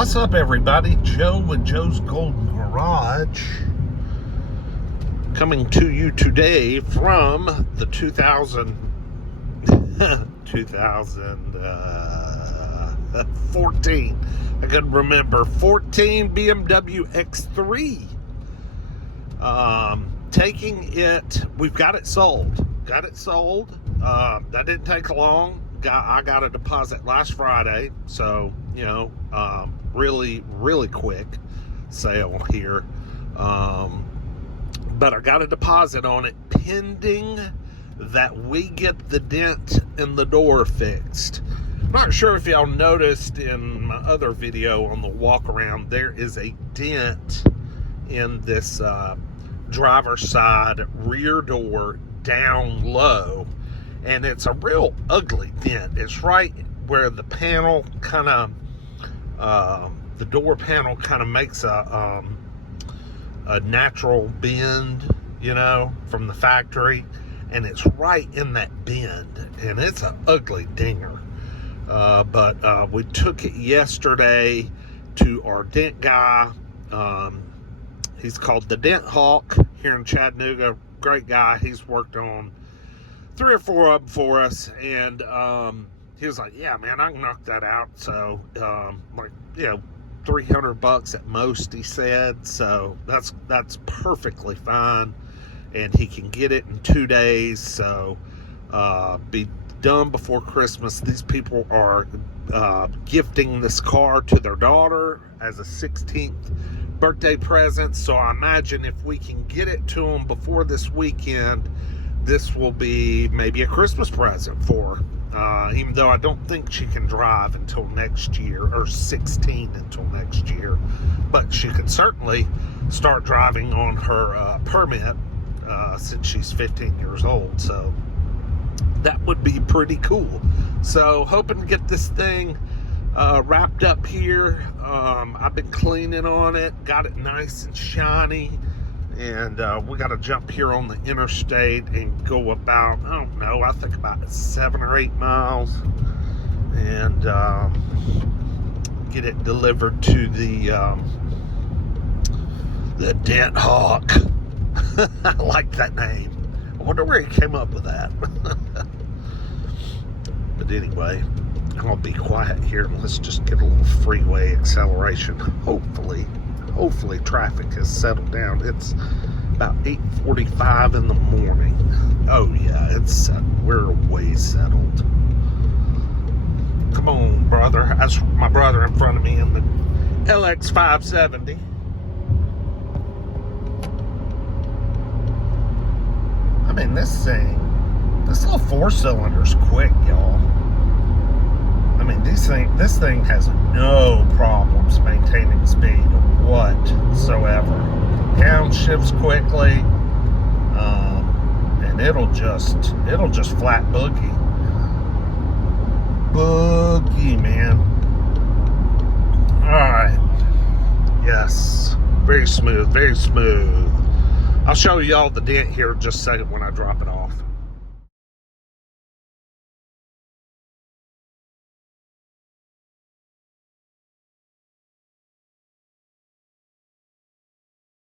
What's up, everybody? Joe with Joe's Golden Garage coming to you today from the 2014. I couldn't remember. 14 BMW X3. Taking it. We've got it sold. That didn't take long. I got a deposit last Friday, so really quick sale here. But I got a deposit on it pending that we get the dent in the door fixed. I'm not sure if y'all noticed in my other video on the walk around, there is a dent in this driver's side rear door down low, and it's a real ugly dent. It's right where the panel kind of the door panel kind of makes a natural bend, from the factory, and it's right in that bend, and it's an ugly dinger. But we took it yesterday to our dent guy. He's called the Dent Hawk here in Chattanooga. Great guy. He's worked on 3 or 4 of them for us, and he was like, yeah, man, I can knock that out. So $300 at most, he said. So that's perfectly fine, and he can get it in 2 days, so be done before Christmas. These people are gifting this car to their daughter as a 16th birthday present, so I imagine if we can get it to them before this weekend, this will be maybe a Christmas present for her, even though I don't think she can drive until next year, or 16 until next year, but she could certainly start driving on her permit since she's 15 years old, so that would be pretty cool. So hoping to get this thing wrapped up here. I've been cleaning on it, got it nice and shiny, and we got to jump here on the interstate and go about, I don't know, I think about 7 or 8 miles, and get it delivered to the Dent Hawk. I like that name. I wonder where he came up with that. But anyway, I'm gonna be quiet here and let's just get a little freeway acceleration. Hopefully traffic has settled down. It's about 8:45 in the morning. Oh yeah, it's settled. We're way settled. Come on, brother. That's my brother in front of me in the LX 570. I mean, this little 4-cylinder's quick, y'all. I mean, this thing has no problems maintaining speed whatsoever. Downshifts quickly, and it'll just flat boogie, man. All right, yes, very smooth. I'll show y'all the dent here in just a second when I drop it off.